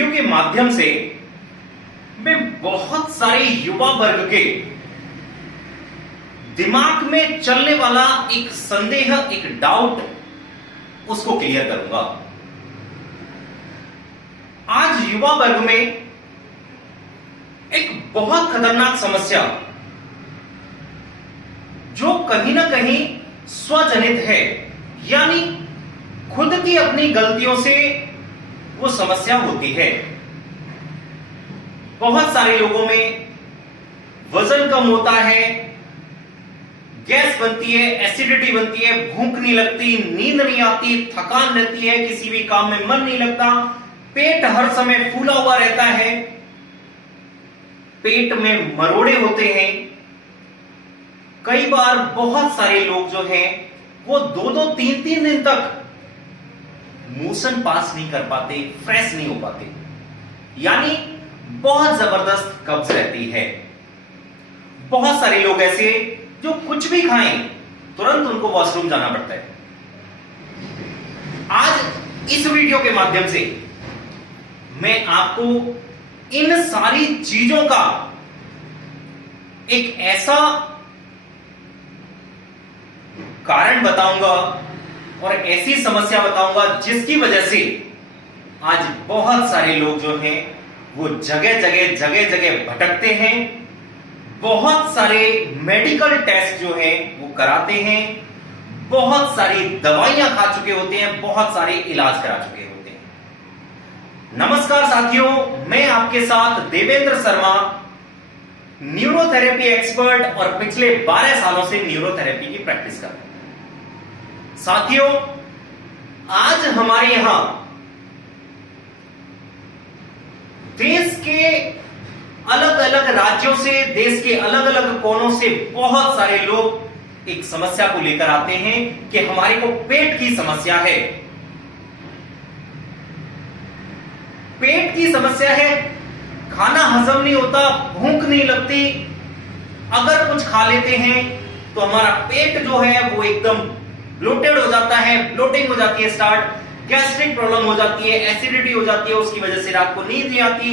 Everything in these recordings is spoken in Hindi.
वीडियो के माध्यम से मैं बहुत सारे युवा वर्ग के दिमाग में चलने वाला एक संदेह, एक डाउट, उसको क्लियर करूंगा। आज युवा वर्ग में एक बहुत खतरनाक समस्या जो कहीं ना कहीं स्वजनित है, यानी खुद की अपनी गलतियों से वो समस्या होती है। बहुत सारे लोगों में वजन कम होता है, गैस बनती है, एसिडिटी बनती है, भूख नहीं लगती, नींद नहीं आती, थकान रहती है, किसी भी काम में मन नहीं लगता, पेट हर समय फूला हुआ रहता है, पेट में मरोड़े होते हैं। कई बार बहुत सारे लोग जो हैं वो 2-3 दिन तक मोशन पास नहीं कर पाते, फ्रेश नहीं हो पाते, यानी बहुत जबरदस्त कब्ज रहती है। बहुत सारे लोग ऐसे जो कुछ भी खाएं तुरंत उनको वॉशरूम जाना पड़ता है। आज इस वीडियो के माध्यम से मैं आपको इन सारी चीजों का एक ऐसा कारण बताऊंगा और ऐसी समस्या बताऊंगा जिसकी वजह से आज बहुत सारे लोग जो हैं वो जगह जगह भटकते हैं, बहुत सारे मेडिकल टेस्ट जो हैं वो कराते हैं, बहुत सारी दवाइयां खा चुके होते हैं, बहुत सारे इलाज करा चुके होते हैं। नमस्कार साथियों, मैं आपके साथ देवेंद्र शर्मा, न्यूरोथेरेपी एक्सपर्ट और पिछले 12 सालों से न्यूरोथेरेपी की प्रैक्टिस कर रहा हूं। साथियों, आज हमारे यहां देश के अलग अलग राज्यों से, देश के अलग अलग कोनों से बहुत सारे लोग एक समस्या को लेकर आते हैं कि हमारे को पेट की समस्या है। पेट की समस्या है, खाना हजम नहीं होता, भूख नहीं लगती, अगर कुछ खा लेते हैं तो हमारा पेट जो है वो एकदम ब्लोटेड हो जाता है, ब्लोटिंग हो जाती है स्टार्ट, गैस्ट्रिक प्रॉब्लम हो जाती है, एसिडिटी हो जाती है, उसकी वजह से रात को नींद नहीं आती,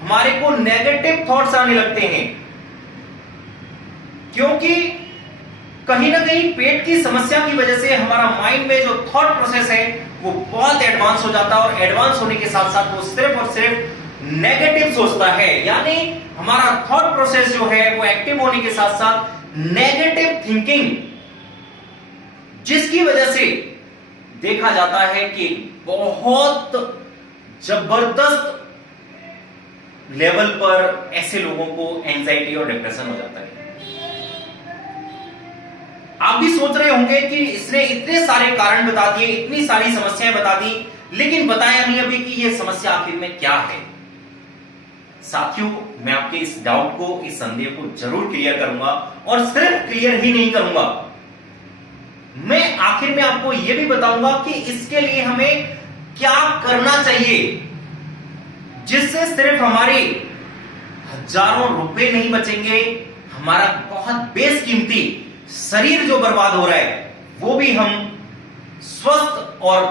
हमारे को नेगेटिव थॉट्स आने लगते हैं, क्योंकि कहीं ना कहीं पेट की समस्या की वजह से हमारा माइंड में जो थॉट प्रोसेस है वो बहुत एडवांस हो जाता है, और एडवांस होने के साथ साथ वो सिर्फ और सिर्फ नेगेटिव सोचता है, यानी हमारा थॉट प्रोसेस जो है वो एक्टिव होने के साथ साथ नेगेटिव थिंकिंग, जिसकी वजह से देखा जाता है कि बहुत जबरदस्त लेवल पर ऐसे लोगों को एंजाइटी और डिप्रेशन हो जाता है। आप भी सोच रहे होंगे कि इसने इतने सारे कारण बता दिए, इतनी सारी समस्याएं बता दी, लेकिन बताया नहीं अभी कि यह समस्या आखिर में क्या है। साथियों, मैं आपके इस डाउट को, इस संदेह को जरूर क्लियर करूंगा, और सिर्फ क्लियर ही नहीं करूंगा, मैं आखिर में आपको यह भी बताऊंगा कि इसके लिए हमें क्या करना चाहिए, जिससे सिर्फ हमारे हजारों रुपए नहीं बचेंगे, हमारा बहुत बेशकीमती शरीर जो बर्बाद हो रहा है वो भी हम स्वस्थ और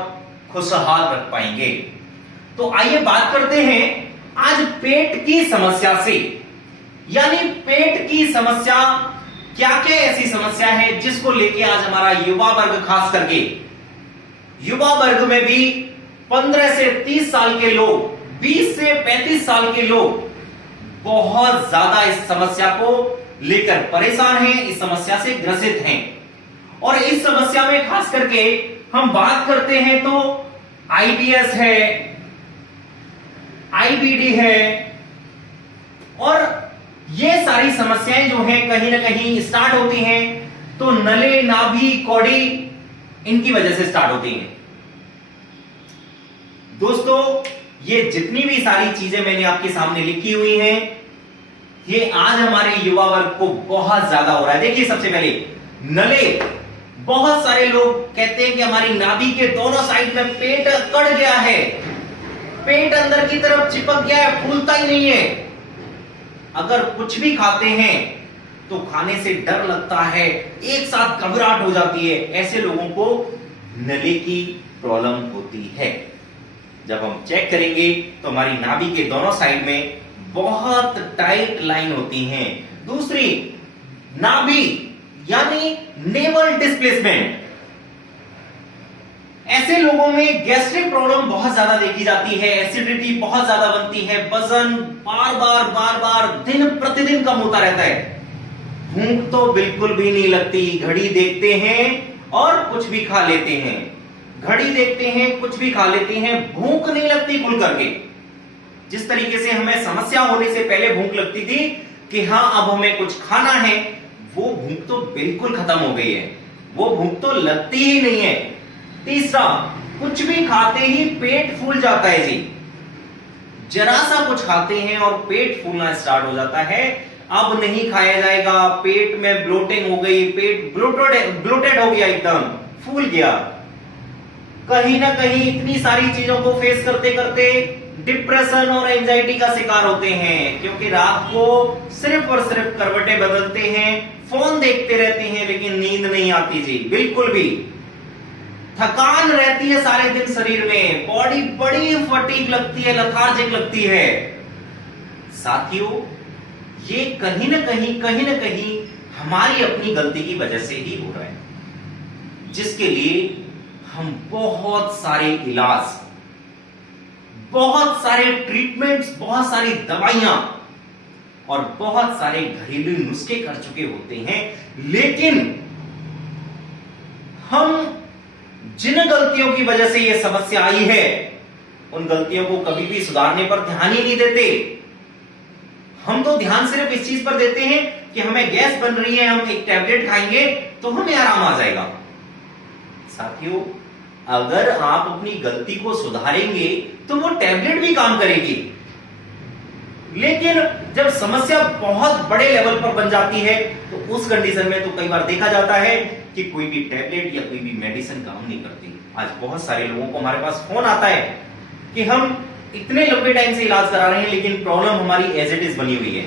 खुशहाल रख पाएंगे। तो आइए बात करते हैं आज पेट की समस्या से, यानी पेट की समस्या क्या क्या ऐसी समस्या है जिसको लेके आज हमारा युवा वर्ग, खास करके युवा वर्ग में भी 15 से 30 साल के लोग, 20 से 35 साल के लोग बहुत ज्यादा इस समस्या को लेकर परेशान हैं, इस समस्या से ग्रसित हैं। और इस समस्या में खास करके हम बात करते हैं तो आईबीएस है, आईबीडी है, और ये सारी समस्याएं जो हैं कहीं ना कहीं स्टार्ट होती हैं तो नले, नाभि, कौड़ी, इनकी वजह से स्टार्ट होती हैं। दोस्तों, ये जितनी भी सारी चीजें मैंने आपके सामने लिखी हुई हैं, ये आज हमारे युवा वर्ग को बहुत ज्यादा हो रहा है। देखिए, सबसे पहले नले, बहुत सारे लोग कहते हैं कि हमारी नाभि के दोनों साइड में पेट कट गया है, पेट अंदर की तरफ चिपक गया है, फूलता ही नहीं है। अगर कुछ भी खाते हैं तो खाने से डर लगता है, एक साथ घबराहट हो जाती है, ऐसे लोगों को नली की प्रॉब्लम होती है। जब हम चेक करेंगे तो हमारी नाभि के दोनों साइड में बहुत टाइट लाइन होती हैं। दूसरी, नाभि यानी नेवल डिस्प्लेसमेंट। ऐसे लोगों में गैस्ट्रिक प्रॉब्लम बहुत ज्यादा देखी जाती है, एसिडिटी बहुत ज्यादा बनती है, वजन बार बार दिन प्रतिदिन कम होता रहता है, भूख तो बिल्कुल भी नहीं लगती, घड़ी देखते हैं और कुछ भी खा लेते हैं, घड़ी देखते हैं कुछ भी खा लेते हैं, भूख नहीं लगती खुल करके। जिस तरीके से हमें समस्या होने से पहले भूख लगती थी कि हाँ अब हमें कुछ खाना है, वो भूख तो बिल्कुल खत्म हो गई है, वो भूख तो लगती ही नहीं है। तीसरा, कुछ भी खाते ही पेट फूल जाता है जी, जरा सा कुछ खाते हैं और पेट फूलना स्टार्ट हो जाता है, अब नहीं खाया जाएगा, पेट में ब्लोटिंग हो गई, पेट ब्लोटेड हो गया, एकदम फूल गया। कहीं ना कहीं इतनी सारी चीजों को फेस करते करते डिप्रेशन और एंजाइटी का शिकार होते हैं, क्योंकि रात को सिर्फ और सिर्फ करवटें बदलते हैं, फोन देखते रहते हैं, लेकिन नींद नहीं आती जी बिल्कुल भी। थकान रहती है सारे दिन शरीर में, बॉडी बड़ी फटीग लगती है, लथार्जिक लगती है। साथियों, ये कहीं ना कहीं हमारी अपनी गलती की वजह से ही हो रहा है, जिसके लिए हम बहुत सारे इलाज, बहुत सारे ट्रीटमेंट्स, बहुत सारी दवाइयां और बहुत सारे घरेलू नुस्खे कर चुके होते हैं, लेकिन हम जिन गलतियों की वजह से यह समस्या आई है, उन गलतियों को कभी भी सुधारने पर ध्यान ही नहीं देते। हम तो ध्यान सिर्फ इस चीज पर देते हैं कि हमें गैस बन रही है, हम एक टैबलेट खाएंगे तो हमें आराम आ जाएगा। साथियों, अगर आप अपनी गलती को सुधारेंगे तो वो टैबलेट भी काम करेगी, लेकिन जब समस्या बहुत बड़े लेवल पर बन जाती है तो उस कंडीशन में तो कई बार देखा जाता है कि कोई भी टैबलेट या कोई भी मेडिसिन काम नहीं करती। आज बहुत सारे लोगों को हमारे पास फोन आता है कि हम इतने लंबे टाइम से इलाज करा रहे हैं, लेकिन प्रॉब्लम हमारी एज इट इज बनी हुई है।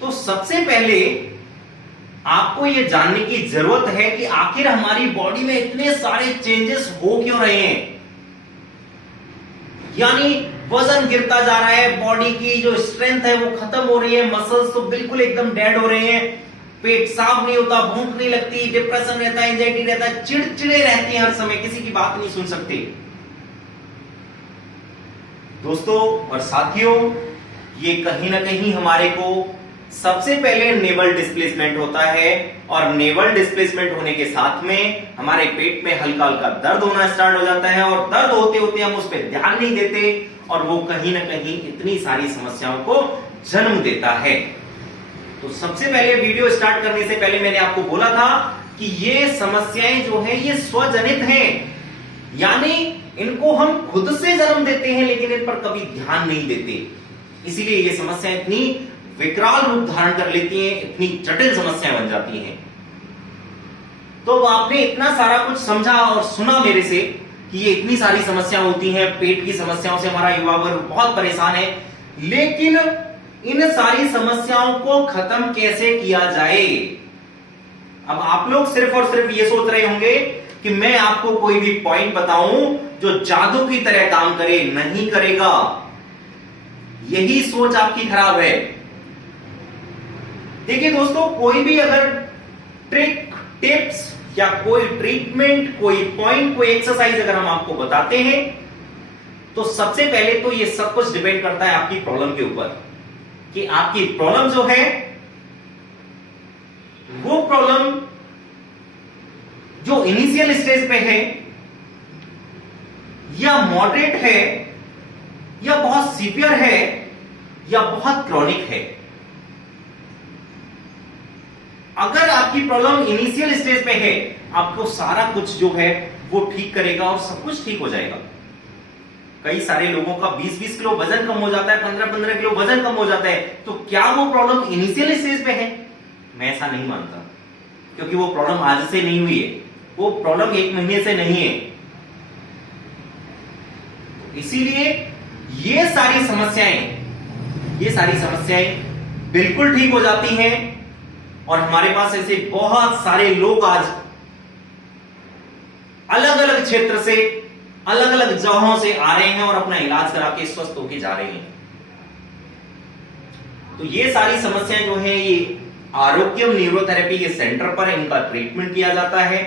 तो सबसे पहले आपको यह जानने की जरूरत है कि आखिर हमारी बॉडी में इतने सारे चेंजेस हो क्यों रहे हैं। यानी वजन गिरता जा रहा है, बॉडी की जो स्ट्रेंथ है वो खत्म हो रही है, मसल्स तो बिल्कुल एकदम डेड हो रहे हैं, पेट साफ नहीं होता, भूख नहीं लगती, डिप्रेशन रहता है, एंजाइटी रहता है, चिड़चिड़े रहते हैं, हर समय किसी की बात नहीं सुन सकते। दोस्तों और साथियों, ये कहीं ना कहीं हमारे को सबसे पहले नेवल डिस्प्लेसमेंट होता है, और नेवल डिस्प्लेसमेंट होने के साथ में हमारे पेट में हल्का हल्का दर्द होना स्टार्ट हो जाता है, और दर्द होते होते हम उस पर ध्यान नहीं देते, और वो कहीं ना कहीं इतनी सारी समस्याओं को जन्म देता है। तो सबसे पहले वीडियो स्टार्ट करने से पहले मैंने आपको बोला था कि ये समस्याएं जो है ये स्वजनित हैं, यानी इनको हम खुद से जन्म देते हैं, लेकिन इन पर कभी ध्यान नहीं देते, इसीलिए ये समस्याएं इतनी विकराल रूप धारण कर लेती हैं, इतनी जटिल समस्याएं बन जाती हैं। तो आपने इतना सारा कुछ समझा और सुना मेरे से कि ये इतनी सारी समस्या होती हैं, पेट की समस्याओं से हमारा युवा वर्ग बहुत परेशान है, लेकिन इन सारी समस्याओं को खत्म कैसे किया जाए। अब आप लोग सिर्फ और सिर्फ ये सोच रहे होंगे कि मैं आपको कोई भी पॉइंट बताऊं जो जादू की तरह काम करे, नहीं करेगा। यही सोच आपकी खराब है। देखिए दोस्तों, कोई भी अगर ट्रिक, टिप्स या कोई ट्रीटमेंट, कोई पॉइंट, कोई एक्सरसाइज अगर हम आपको बताते हैं, तो सबसे पहले तो ये सब कुछ डिपेंड करता है आपकी प्रॉब्लम के ऊपर, कि आपकी प्रॉब्लम जो है वो प्रॉब्लम जो इनिशियल स्टेज पे है, या मॉडरेट है, या बहुत सीवियर है, या बहुत क्रॉनिक है। अगर आपकी प्रॉब्लम इनिशियल स्टेज पे है, आपको सारा कुछ जो है वो ठीक करेगा और सब कुछ ठीक हो जाएगा। कई सारे लोगों का 20-20 किलो वजन कम हो जाता है, 15-15 किलो वजन कम हो जाता है, तो क्या वो प्रॉब्लम इनिशियल स्टेज पे है? मैं ऐसा नहीं मानता, क्योंकि वो प्रॉब्लम आज से नहीं हुई है, वो प्रॉब्लम 1 महीने से नहीं है। इसीलिए ये सारी समस्याएं बिल्कुल ठीक हो जाती हैं, और हमारे पास ऐसे बहुत सारे लोग आज अलग अलग क्षेत्र से अलग अलग जगहों से आ रहे हैं और अपना इलाज करा के स्वस्थ होके जा रहे हैं। तो ये सारी समस्याएं जो है ये आरोग्यम न्यूरोथेरेपी के सेंटर पर इनका ट्रीटमेंट किया जाता है,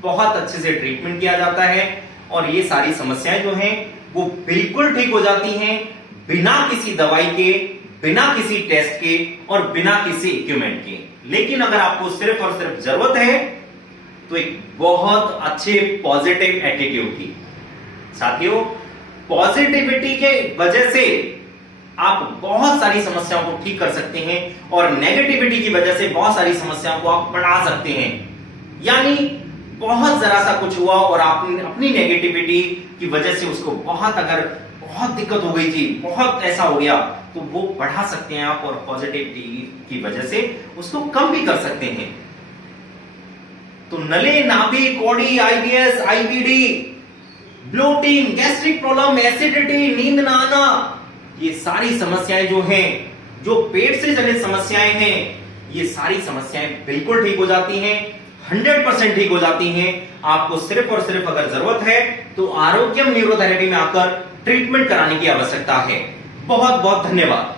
बहुत अच्छे से ट्रीटमेंट किया जाता है और ये सारी समस्याएं जो हैं वो बिल्कुल ठीक हो जाती हैं बिना किसी दवाई के, बिना किसी टेस्ट के और बिना किसी इक्विपमेंट के। लेकिन अगर आपको सिर्फ और सिर्फ जरूरत है तो एक बहुत अच्छे पॉजिटिव एटीट्यूड की। साथियों, पॉजिटिविटी के वजह से आप बहुत सारी समस्याओं को ठीक कर सकते हैं और नेगेटिविटी की वजह से बहुत सारी समस्याओं को आप बढ़ा सकते हैं। यानी बहुत जरा सा कुछ हुआ और आपने अपनी नेगेटिविटी की वजह से उसको अगर बहुत दिक्कत हो गई थी, बहुत ऐसा हो गया, तो वो बढ़ा सकते हैं आप और पॉजिटिविटी की वजह से उसको कम भी कर सकते हैं। तो नले, नाभि, कौड़ी, IBS, IBD, bloating, gastric problem, acidity, नींद ना आना, ये सारी समस्याएं जो हैं, जो पेट से जनित समस्याएं हैं, ये सारी समस्याएं बिल्कुल ठीक हो जाती हैं, 100% ठीक हो जाती हैं। आपको सिर्फ और सिर्फ अगर जरूरत है तो आरोग्यम न्यूरोथेरेपी में आकर ट्रीटमेंट कराने की आवश्यकता है। बहुत बहुत धन्यवाद।